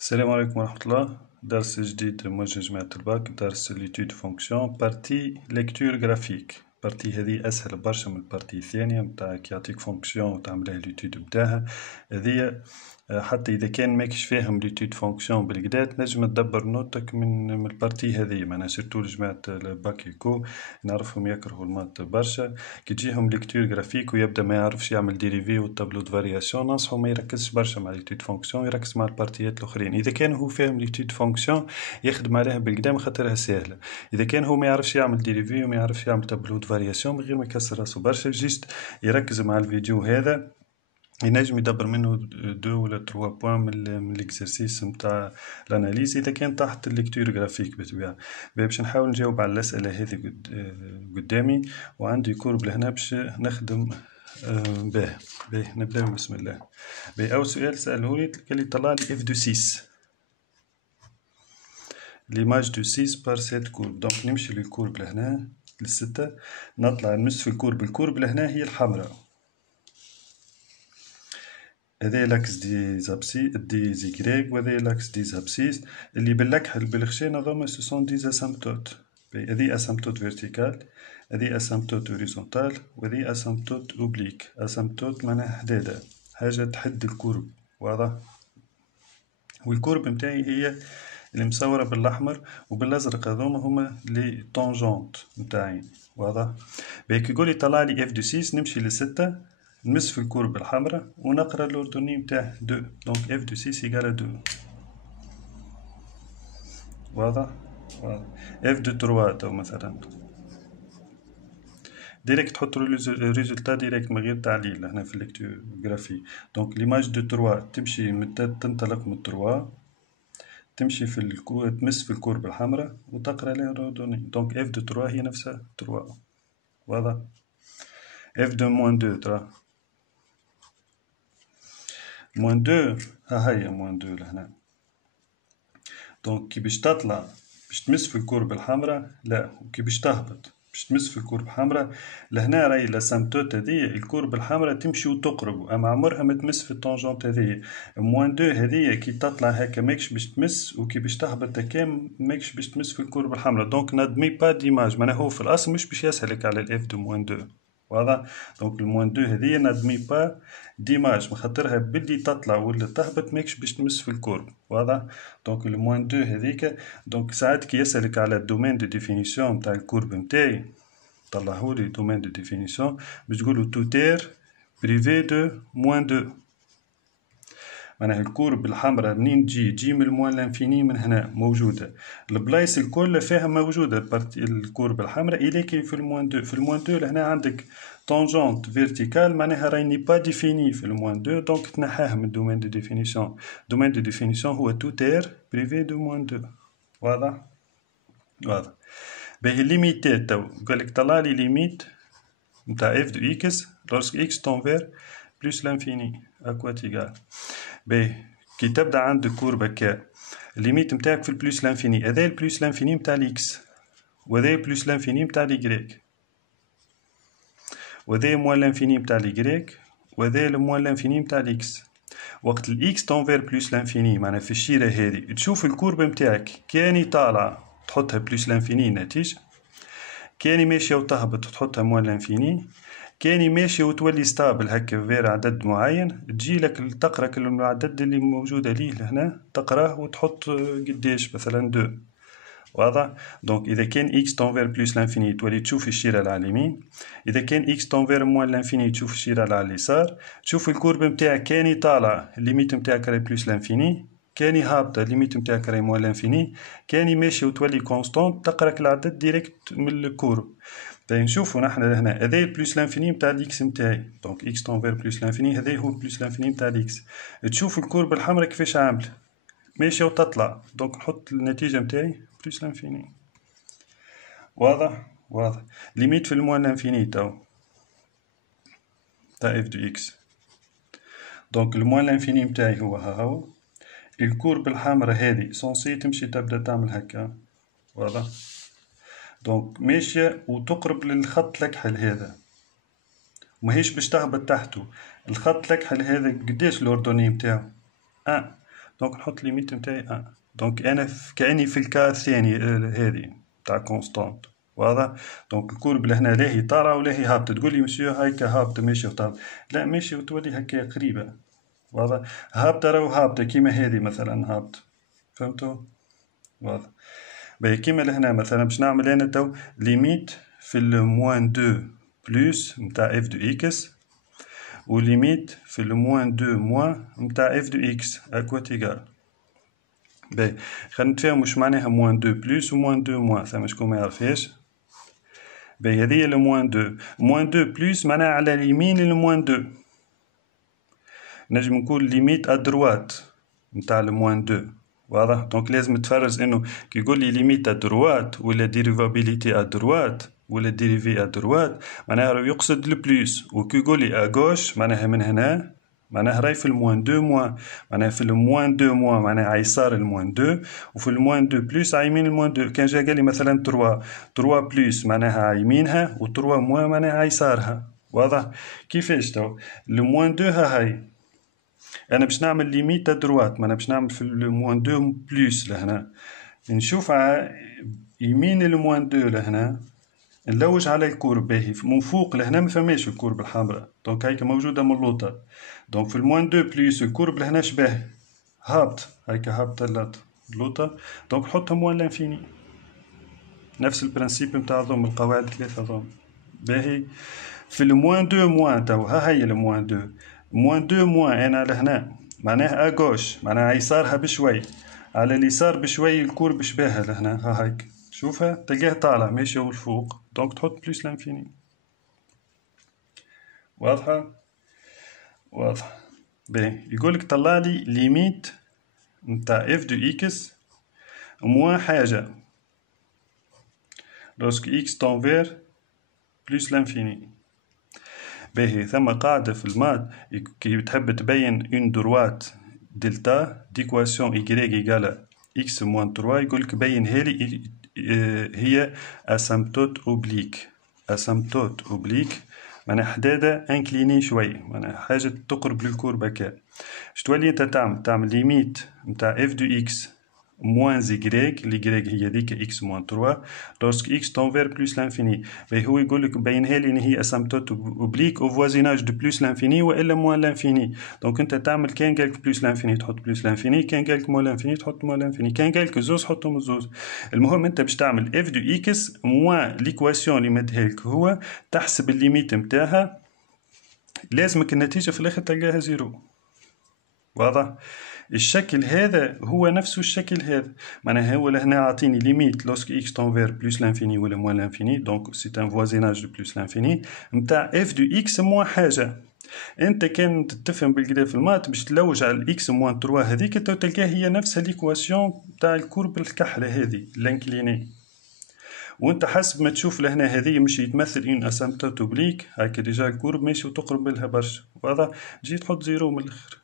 السلام عليكم ورحمة الله. درس جديد موجه جماعة الباك، درس ليتود فونكسيون بارتي ليكتور جرافيك. بارتي هذه أسهل برشا من البارتي الثانية متاع كي يعطيك فونكسيون وتعملها ليتود متاعها. هذه حتى إذا كان ماكش فاهم ليتود فونكسيون بالكدا تنجم تدبر نوتك من البارتي هذه. معناها سيرتو لجماعة الباكيكو نعرفهم يكرهوا المات برشا كي تجيهم ليكتور جرافيك ويبدا ما يعرفش يعمل ديريفي والتابلو دو فارياسيون، ننصحو ما يركزش برشا مع ليتود فونكسيون، يركز مع البارتيات الاخرين. اذا كان هو فاهم ليتود فونكسيون يخدم عليها بالقدام خاطرها سهله. اذا كان هو ما يعرفش يعمل ديريفي وما يعرفش يعمل تابلو دو فارياسيون من غير ما يكسر راسو برشا، جيست يركز مع الفيديو هذا ينجم يدبر منه دو ولا تروا بوان من الاكسرسيس نتاع الاناليز اذا كان تحت الليكتور جرافيك بالطبيعه. باش نحاول نجاوب على الاسئله هذه قدامي، وعندي كورب لهنا باش نخدم باه. نبداو بسم الله. اول سؤال سالهولي قال لي طلع لي اف دو 6 ليماج دو 6 بار 7 كورب. دونك نمشي للكورب لهنا للستة، نطلع نمس في الكورب لهنا هي الحمراء، هذا لاكس دي زابسي دي زيكريك وهذا لاكس دي زابسيس اللي باللكحل بالخشين هذوما سو سون دي اسامبتوت. هذه اسامبتوت فيرتيكال، هذه اسامبتوت هوريزونتال، وهذه اسامبتوت اوبليك. اسامبتوت معناها حدادة، حاجة تحد الكورب، واضح؟ والكورب متاعي هي اللي مصورة بالاحمر وبالازرق، هذوما هما لي طونجونت متاعي، واضح؟ كي يقولي طلع لي اف دو 6 نمشي لستة، نمس في الكورب الحمراء ونقرا الاردوني متاعه 2. دونك اف دو 6 يقال 2، واضح؟ واضح. اف دو 3 تو مثلا ديريكت تحط الريزلتا ديريكت من غير تعليل هنا في الليكتوغرافي. دونك ليماج دو 3 تمشي تنطلق من 3 تمشي في تمس في الكورب الحمراء وتقرا لها الاردوني. دونك اف دو 3 هي نفسها 3، واضح؟ اف دو موان 2 ترى موان 2، ها هي موان 2 لهنا. دونك كي باش تطلع باش تمس في الكورب الحمراء لا، وكي باش تهبط باش تمس في الكورب الحمراء لهنا راهي لاسامبتوت هذيا الكورب الحمراء تمشي وتقرب، اما عمرها ما تمس في الطونجونت هذيا. موان 2 هذيا كي تطلع هكا ماكش باش تمس، وكي باش تهبط هكا ماكش باش تمس في الكورب الحمراء. دونك نادمي با ديماج، معناها هو في الاصل مش باش يسهلك على الاف دو موان 2، واضح؟ دونك الموان 2 هذيا نادمي با ديماج مخاطرها باللي تطلع ولا تهبط ماكش باش تمس في الكورب، واضح؟ دونك الموان 2 هذيك. دونك ساعات كي يسألك على الدومين دو ديفينيسيون نتاع الكورب نتاعي طلعهولي دومين دو ديفينيسيون باش تقولو توتير بريفي دو موان 2. معناها الكورب الحمراء منين تجي من الموان لانفيني، من هنا موجودة البلايص الكل فيها موجودة الكورب الحمراء إليكي في الموان 2. في الموان 2 لهنا عندك طونجونت فيرتيكال معناها راهي با ديفيني في الموان 2، دونك تنحاها من دومين دو ديفينيسيون. دومين دو ديفينيسيون هو توتير بريفي دو موان 2، واضح؟ واضح. باهي ليميتات تو قالك طلعلي ليميت نتاع اف دو اكس لورسك اكس تون فير بلوس لانفيني اكوات ايكال. باهي كي تبدا عندك كورب هكا الليميت نتاعك في البلوس لانفيني، هذا البلوس لانفيني نتاع الاكس، وهذا البلوس لانفيني نتاع اليكريك، وهذا موان لانفيني نتاع اليكريك، وهذا الموان لانفيني نتاع الاكس. وقت الاكس تونفير بلوس لانفيني معناها في الشيره هذه تشوف الكورب نتاعك كاني طالعه تحطها بلوس لانفيني النتيجه، كاني ماشيه وتهبط تحطها موان لانفيني، كاني ماشيه وتولي ستابل هكا فير عدد معين تجيلك تقرا كل العدد اللي موجوده ليه لهنا تقراه وتحط قداش مثلا 2، واضح؟ دونك اذا كان اكس تونفير بلوس لانفيني تولي تشوف الشيره اللي على اليمين، اذا كان اكس تونفير موان لانفيني تشوف الشيره اللي على اليسار. تشوف الكورب نتاعك كاني طالع الليميت نتاعك راهي بلوس لانفيني، كاني هابطه الليميت نتاعك راهي موان لانفيني، كاني ماشي وتولي كونستونت تقرا العدد ديريكت من الكورب. نشوفو نحنا هنا هذا البلوس لانفيني نتاع الاكس نتاعي، دونك اكس تونفير بلوس لانفيني هذا هو البلوس لانفيني نتاع الاكس. تشوف الكورب الحمراء كيفاش عامل ماشيه وتطلع، دونك نحط النتيجه نتاعي بلوس لانفيني، واضح؟ واضح. ليميت في الموان لانفيني تو تاع اف دو اكس. دونك الموان لانفيني نتاعي هو ها هو الكورب الحمراء هذه سونسي تمشي تبدا تعمل هكا، واضح؟ دونك ماشيه وتقرب للخط الأكحل هذا وماهيش باش تهبط تحته. الخط الأكحل هذا قداش الأردني نتاعو؟ دونك نحط ليميت نتاعي 1. دونك انا كاني في الكا الثاني هذه تاع كونستانت. واضح؟ دونك الكورب لهنا لاهي طالعه ولاهي هابطه. تقول لي مسيو هايكا هابطه ماشي وطالعه، لا ماشي وتولي هكا قريبه. واضح؟ هابطه راهو هابطه كيما هذه مثلا هابطه. فهمتوا؟ واضح. باهي كيما لهنا مثلا باش نعمل انا تو ليميت في الموان 2 بلوس نتاع اف دو اكس، وليميت في الموان 2 موان نتاع اف دو اكس اكوات ايكال. باهي خلينا نتفاهمو واش معناها موان 2 بلوس وموان 2 موان، ثما شكون ما يعرفهاش. باهي هذه هي الموان 2. موان 2 بلوس معناها على اليمين الموان 2. نجم نقول ليميت ادروات نتاع الموان 2. واضح؟ دونك لازم تفرز انه كي يقول لي ليميت ادروات ولا ديريفابيليتي ادروات ولا ديريفي ادروات معناها راه يقصد البلوس، وكي يقول لي اغوش معناها من هنا معناها راهي في الموان 2 موان، معناها في الموان 2 موان معناها على يسار الموان 2، وفي الموان 2 بلوس على يمين الموان 2. كان جا قال لي مثلا 3 بلوس معناها على يمينها و3 موان معناها على يسارها. واضح؟ كيفاش تو الموان 2 ها هاي انا باش نعمل ليميت ادروات، ما انا باش نعمل في الموان 2 بلوس لهنا، نشوف على يمين الموان 2 لهنا نلوج على الكورب. باهي من فوق لهنا ما فماش الكورب الحمراء، دونك هيك موجوده من اللوطه. دونك في الموان 2 بلوس الكورب لهنا شباه هابط، هيك هابط اللوطه، دونك نحطها موان لانفيني. نفس البرانسيب نتاع ضم القواعد ثلاثه ضم. باهي في الموان 2 موان تو ها هي الموان 2. موان 2 موان انا لهنا معناها اغوش معناها على يسارها بشوي، على اليسار بشوي الكورب شباهها لهنا ها هيك شوفها تلقاه طالع ماشي هو الفوق، دونك تحط بلوس لانفيني. واضحة؟ واضحة. باهي يقولك طلع لي ليميت نتاع اف دو اكس موان حاجة لوسك اكس تون فير بلوس لانفيني. باهي ثم قاعدة في المات كي تحب تبين اون دروات دلتا ديكواسيون ايكغيك ايكالا اكس موان 3 يقولك بين هالي هي اسامبتوت اوبليك. اسامبتوت اوبليك معناها حدادة انكليني شوي، معناها حاجة تقرب للكورب هكا. شتولي انت تعمل ليميت نتاع اف دو اكس موان زيكريك، ليكريك هي ذيك اكس موان 3 لورسك اكس تون فير بلوس لانفيني. باهي هو يقولك بينها لي ان هي اسامبتوت اوبليك او فوازيناج دو بلوس لانفيني والا موان لانفيني. دونك انت تعمل كان قالك بلوس لانفيني تحط بلوس لانفيني، كان قالك موان لانفيني تحط موان لانفيني، كان قالك زوز حطهم الزوز. المهم انت باش تعمل اف دو اكس موان ليكواسيون اللي مدها لك هو، تحسب الليميت نتاعها، لازمك النتيجة في الاخر تلقاها زيرو. واضح؟ الشكل هذا هو نفسه الشكل هذا، معناها هو لهنا عاطيني ليميت لوسك اكس تون فير بلوس لانفيني ولا موان لانفيني، دونك سي ان فوازيناج دو بلوس لانفيني نتاع اف دو اكس موان حاجه. انت كان تفهم بالكدا في المات باش تلوج على الاكس موان 3 هذيك تلقاها هي نفسها ليكواسيون تاع الكورب الكحله هذه لانكليني، وانت حسب ما تشوف لهنا هذه مش يتمثل ان اسامبتوت اوبليك هكا ديجا الكورب ماشي وتقرب لها برشا. واضح؟ جي تحط زيرو من الاخر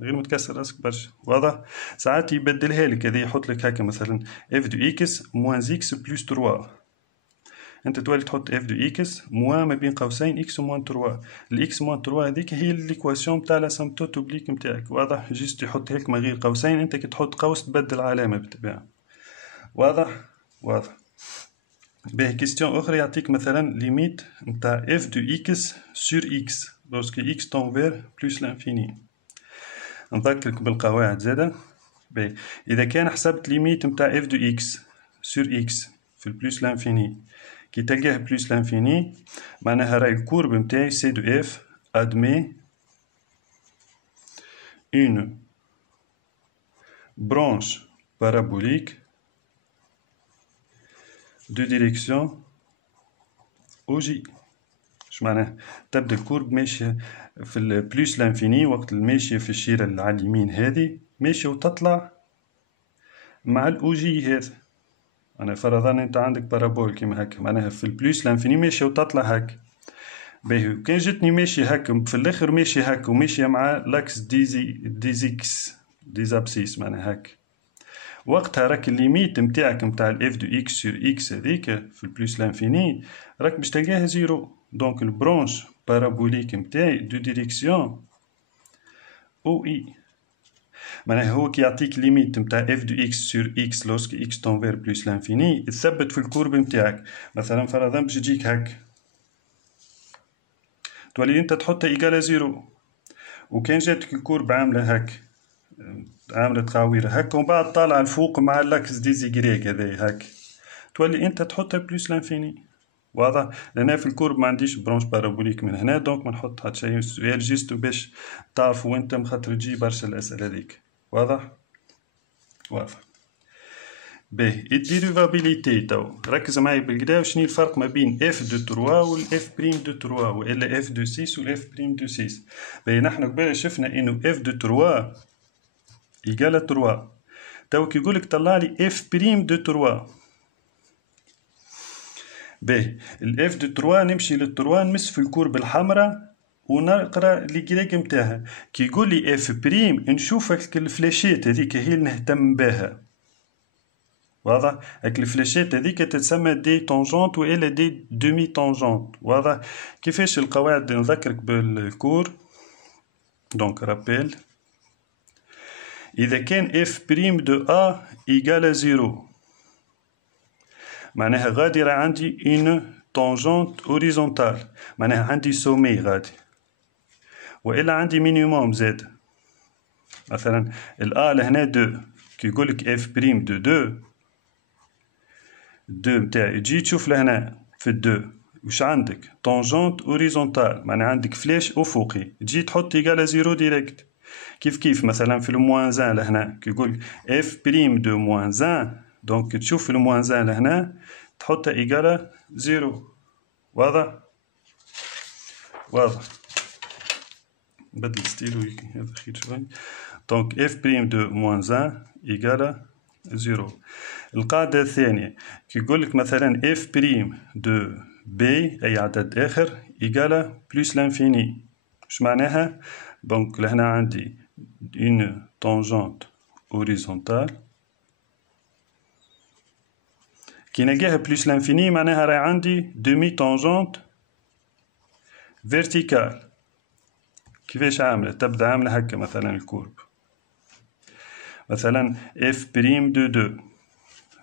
غير متكسر راسك برشا. واضح؟ ساعات يبدلها لك هذه يحط لك هكا مثلا اف دو اكس موان اكس بلوس 3، انت تولي تحط اف دو اكس موان ما بين قوسين اكس موان 3. الاكس موان 3 هذيك هي ليكواسيون تاع لاسامبتوت اوبليك نتاعك. واضح؟ جيست يحطها لك من غير قوسين، انت كي تحط قوس تبدل علامه بالطبيعه. واضح؟ واضح. باهي كيستيون اخرى يعطيك مثلا ليميت نتاع اف دو اكس سور اكس لوسك اكس تون فير بلوس لانفيني. نذكرك بالقواعد زادا. باهي اذا كان حسبت ليميت نتاع اف دو اكس سور اكس في البلوس لانفيني كي تلقاه بلوس لانفيني معناها راهي الكورب نتاعي سي دو اف ادمي اون برانش بارابوليك دو ديريكسيون او جي. اش معناه؟ تبدا الكورب ماشيه في البلوس لانفيني وقت الماشيه في الشيره اللي على اليمين هذه ماشيه وتطلع مع الاو جي هذا. أنا فرضا أنت عندك بارابول كيما هكا معناها في البلوس لانفيني ماشية وتطلع هكا. باهي كان جتني ماشي هكا في الآخر ماشي هكا وماشية مع لاكس ديزيكس ديزابسيس معناها هكا، وقتها راك الليميت نتاعك نتاع الاف دو اكس سور اكس هذيك في البلوس لانفيني راك باش تلقاها زيرو. دونك البرونش بارابوليك نتاعي دو ديريكسيون او اي. معناها هو كي يعطيك ليميت نتاع اف دو اكس سور اكس لوسك اكس تون فير بلوس لانفيني تثبت في الكورب نتاعك. مثلا فرضا باش تجيك هك تولي انت تحطها ايكالا زيرو، وكان جاتك الكورب عامله هك عامله تخاويره هك ومن بعد طالعه الفوق مع لاكس ديزيغريك هذا هك تولي انت تحطها بلوس لانفيني. واضح؟ لأن في الكورب ما عنديش برونش بارابوليك من هنا، دونك ما نحط حتى شيء. السؤال جيست باش تعرفوا انت مخاطر تجي برشا الأسئلة هذيك. واضح؟ واضح. باهي الديريفابيليتي تو ركز معايا بالكدا وشني الفرق ما بين اف دو تروا والاف بريم دو تروا والا اف دو 6 والاف بريم دو 6. باهي نحن قبيله شفنا انه اف دو تروا ايكالا تروا، تو كي يقولك طلع لي اف بريم دو تروا. باهي الاف دو تروا نمشي للتروا نمس في الكورب الحمراء ونقرا لي كريك نتاعها. كي يقول لي اف بريم نشوف هاك الفلاشات هذيك هي اللي نهتم بها. واضح؟ هاك الفلاشات هذيك تتسمى دي طونجونت والا دي دومي طونجونت. واضح؟ كيفاش القواعد نذكرك بالكور. دونك رابيل اذا كان اف بريم دو ا ايكالا زيرو معناها غادي راه عندي اون طونجونت اوريزونتال، معناها عندي سومي غادي والا عندي مينيموم زاد. مثلا الأ لهنا دو، كي يقولك اف بريم دو دو دو متاعي تجي تشوف لهنا في الدو وش عندك طونجونت اوريزونتال، معناها عندك فلاش افقي تجي تحط ايكالا زيرو ديريكت. كيف مثلا في الموان زان لهنا كي يقول اف بريم دو موان زان، دونك تشوف في الموان زان لهنا تحطها ايكالا زيرو. واضح؟ واضح. نبدل ستيلو هذا خير شوي. دونك اف بريم دو موان زان ايكالا زيرو. القاعدة الثانية كي يقولك مثلا اف بريم دو بي أي عدد آخر إيكالا بلوس لانفيني. وش معناها؟ دونك لهنا عندي une tangente horizontale كي نلقاها بلوس لانفيني معناها راهي عندي دومي طونجونت فيرتيكال. كيفاش عاملة؟ تبدا عاملة هكا مثلا الكورب مثلا اف بريم دو دو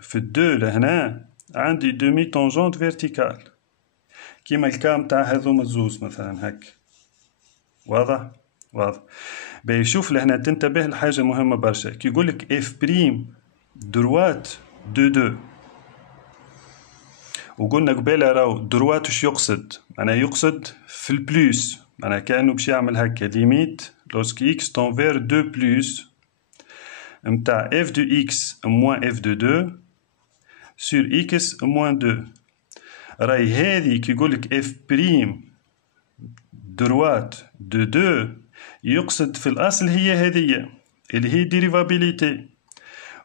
في الدو لهنا عندي دومي طونجونت فيرتيكال كيما الكا متاع هذوما الزوز مثلا هك. واضح؟ واضح. باهي شوف لهنا تنتبه لحاجة مهمة برشا كي يقولك اف بريم دروات دو دو، وقلنا قبيلة راهو دروات وش يقصد؟ معناها يقصد في البلوس، معناها كأنه باش يعمل هكا ليميت لوسك اكس تنفير دو بلوس متاع اف دو اكس موان اف دو دو سور اكس موان دو. راهي هذي كي يقولك اف بريم دروات دو دو يقصد في الأصل هي هذية اللي هي ديريفابيليتي.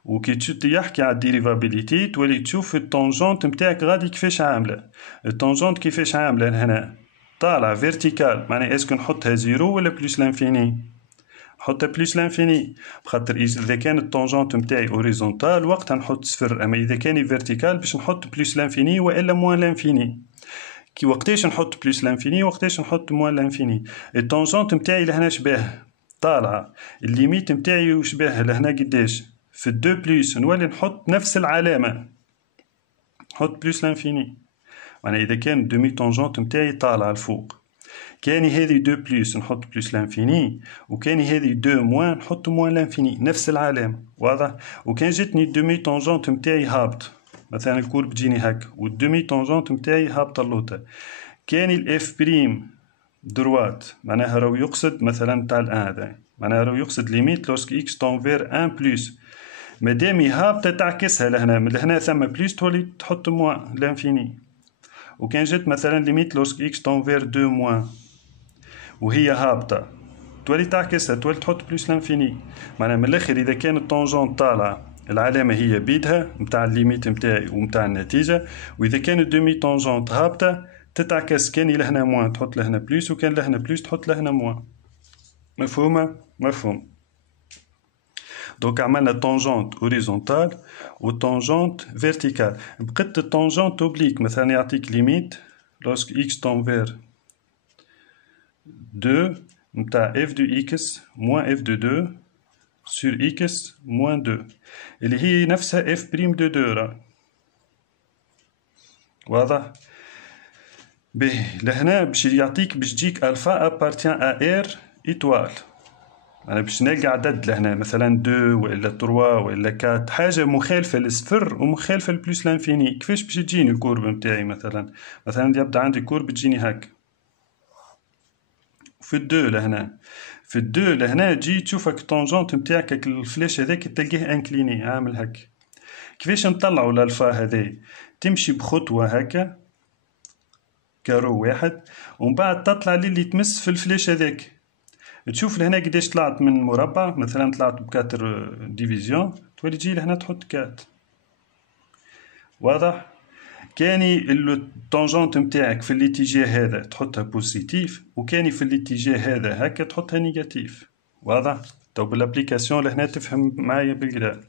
وكي يحكي على الديريفابيليتي تولي تشوف الطونجونت نتاعك غادي كيفاش عاملة. الطونجونت كيفاش عاملة هنا طالع فيرتيكال، معناها اسكو نحطها زيرو ولا بلوس لانفيني؟ نحطها بلوس لانفيني، بخاطر إذا كان الطونجونت نتاعي اوريزونتال وقتها نحط صفر، أما إذا كان فيرتيكال باش نحط بلوس لانفيني وإلا موان لانفيني. كي وقتاش نحط بلوس لانفيني وقتاش نحط موان لانفيني. الطونجونت نتاعي لهنا شباه طالعة، الليميت نتاعي وشباه لهنا قداش في الدو بلوس نولي نحط نفس العلامة نحط بلوس لانفيني. معناها إذا كان دومي طونجونت نتاعي طالعة الفوق كاني هذه دو بلوس نحط بلوس لانفيني وكاني هذه دو موان نحط موان لانفيني نفس العلامة. واضح؟ وكان جتني دومي طونجونت نتاعي هابط مثلا الكورب تجيني هكا والدومي طونجونت نتاعي هابطة اللوطة كان الاف بريم دروات معناها راهو يقصد مثلا تاع الان هذا معناها راهو يقصد ليميت لوسك اكس تنفير ان بلوس مادامي هابطة تعكسها لهنا من لهنا ثم بلوس تولي تحط موان لانفيني. وكان جت مثلا ليميت لوسك اكس تنفير دو موان وهي هابطة تولي تعكسها تولي تحط بلوس لانفيني. معناها من الاخر اذا كان الطونجونت طالعة العلامة هي بيدها متاع الليميت متاعي ومتاع النتيجة، وإذا كان الدومي طونجونت هابطة تتعكس كان لهنا موان تحط لهنا بلوس وكان لهنا بلوس تحط لهنا موان. مفهومة؟ مفهوم. دونك عملنا طونجونت اوريزونتال وطونجونت فيرتيكال. بقت الطونجونت اوبليك مثلا يعطيك ليميت لوسك اكس تنفير دو متاع اف دو اكس موان اف دو دو sur x moins 2 اللي هي نفسها f بريم دو 2 راه واضح؟ باهي لهنا باش يعطيك باش تجيك الفا ابارتيان ا ار ايتوال. أنا باش نلقى عدد لهنا مثلا 2 ولا 3 ولا 4 حاجة مخالفة للصفر ومخالفة لبلوس لانفيني. كيفاش باش تجيني الكورب متاعي؟ مثلا يبدا عندي كورب تجيني هاك في الدو لهنا. في الدو لهنا تجي تشوفك طونجونت متاعك الفلاش هذاك تلقيه انكليني عامل هاك. كيفاش نطلعوا الالفا هذي؟ تمشي بخطوة هكا كارو واحد ومن بعد تطلع للي تمس في الفلاش هذاك. تشوف لهنا قداش طلعت من مربع، مثلا طلعت بكاتر ديفيزيون، تولي تجي لهنا تحط كات. واضح؟ كاني الطونجونت متاعك في الاتجاه هذا تحطها بوزيتيف، وكاني في الاتجاه هذا هكا تحطها نيجاتيف. واضح؟ تو بالابليكاسيون لهنا تفهم معايا بالقدا.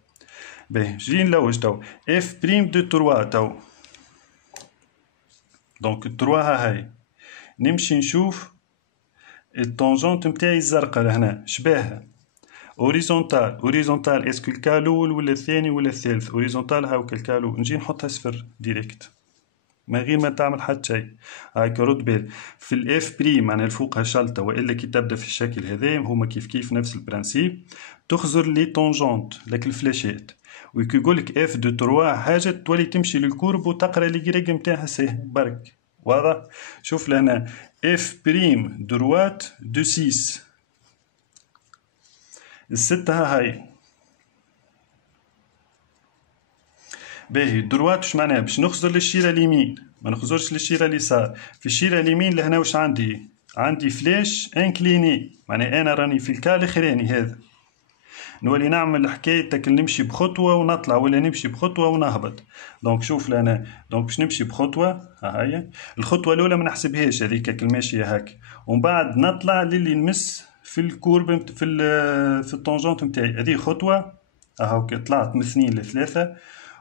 باهي جي نلوج تو اف بريم دو 3 تو. دونك 3 هاي نمشي نشوف الطونجونت متاعي الزرقاء لهنا شباهها اوريزونتال اسكو الكا الاول ولا الثاني ولا الثالث؟ اوريزونتال هاوك الكا الاول نجي نحطها صفر ديريكت من غير ما تعمل حتى شيء. هاك رد بال في الاف بريم معناها الفوقها شلطة والا كي تبدا في الشكل هذا هما كيف نفس البرانسيب. تخزر لي طونجونت لك الفلاشات وكي يقولك اف دو 3 حاجة تولي تمشي للكورب وتقرا لي جريج متاعها ساهل برك. واضح؟ شوف لهنا اف بريم دروات دو 6 الستة هاي. باهي دروات وش معناها؟ باش نخزر للشيرة اليمين ما نخزرش للشيرة اليسار. في الشيرة اليمين لهنا وش عندي فلاش انكليني، معناها انا راني في الكا الاخراني هذا. نولي نعمل حكايتك نمشي بخطوة ونطلع ولا نمشي بخطوة ونهبط. دونك شوف لهنا دونك باش نمشي بخطوة هاي الخطوة الأولى ما نحسبهاش هذيك الماشية هاك، ومن بعد نطلع للي نمس في الكورب في الطونجونت متاعي. هذه خطوة هاوك طلعت من 2 ل 3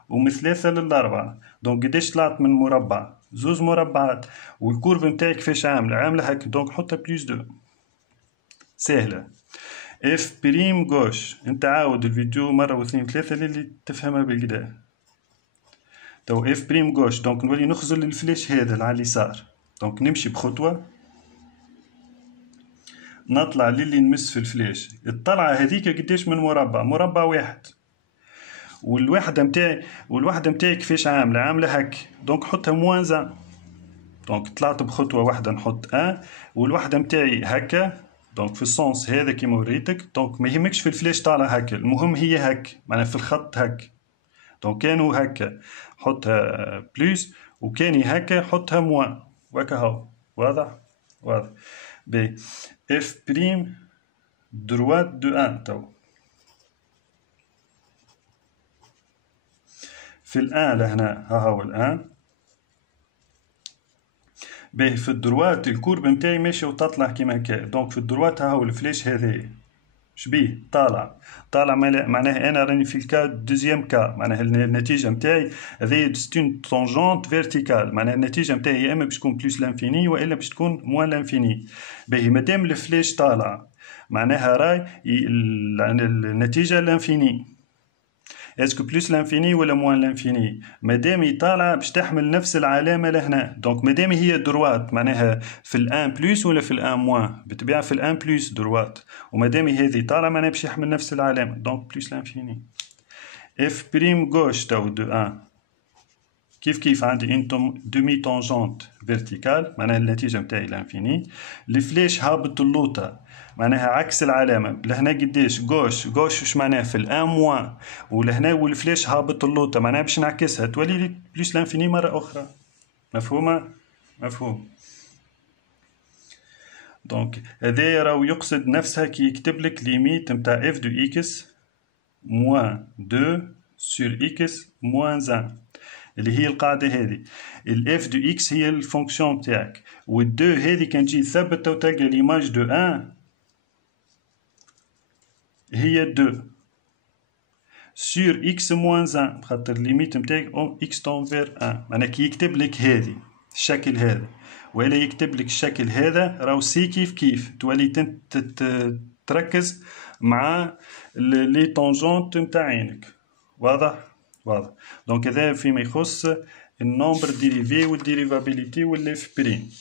ومن 3 ل 4. دونك قداش طلعت من مربع؟ زوز مربعات. والكورب متاعي كيفاش عاملة هاك؟ دونك حطها بليس 2 سهلة. اف بريم غوش انت عاود الفيديو مرة واثنين ثلاثة للي تفهمها بالقدا. تو اف بريم غوش دونك نولي نخزر للفلاش هذا على اليسار. دونك نمشي بخطوة نطلع للي نمس في الفلاش. الطلعة هذيك قداش من مربع واحد. والوحدة متاعي كيفاش عاملة هك. دونك حطها موان زان. دونك طلعت بخطوة واحدة نحط ان والوحدة متاعي هكا. دونك في السونس هذا كيما وريتك. دونك ما يهمكش في الفلاش طالع هكا، المهم هي هك معناها في الخط هك. دونك كانوا هكا حطها بلوس وكاني هكا حطها موان وهكا هاو. واضح؟ بي اف بريم دروات دو ان تو. في الان لهنا ها هو الان. باهي في الدروات الكورب متاعي ماشي وتطلع كيما هكا. دونك في الدروات ها هو الفلاش هذايا شبيه طالع معناها انا راني في الكا دوزيام كا. معناها النتيجه متاعي هذه ستون طونجونت فيرتيكال. معناها النتيجه متاعي يا اما باش تكون بلوس لانفيني والا باش تكون موان لانفيني. باهي مادام الفلاش طالع معناها راي النتيجه لانفيني. اسكو بلوس لانفيني ولا موان لانفيني؟ مادام يطالع باش تحمل نفس العلامه لهنا. دونك مادام هي دروات معناها في الان بلوس ولا في الان موان؟ بالطبيعه في الان بلوس دروات. ومادام هذه طالع معناها باش يحمل نفس العلامه. دونك بلوس لانفيني. اف بريم غوش تو دو ان كيف عندي ان دومي طونجونت فيرتيكال معناها النتيجه متاعي لانفيني. الفلاش هابط اللوطه معناها عكس العلامة. لهنا قداش غوش وش معناها في الان موان، ولهنا والفلاش هابط اللوطة معناها باش نعكسها تولي لي بلوس لانفيني مرة أخرى. مفهوم. دونك هذايا راهو يقصد نفسها كي يكتب لك ليميت نتاع اف دو اكس موان 2 سور اكس موان 1 اللي هي القاعدة هذه. الاف دو اكس هي الفونكسيون متاعك، والدو هذه كان تجي تثبت وتلقى ليماج دو 1 هي 2 سور اكس موان 1 خاطر الليميت نتاعك اكس تنفير 1. معناها كي يكتب لك هذه الشكل هذا ولا يكتب لك الشكل هذا راهو سي كيف تولي تركز مع لي طونجونت نتاع عينك. واضح. دونك هذا فيما يخص النومبر ديريفي والديريفابيليتي والإف بريم.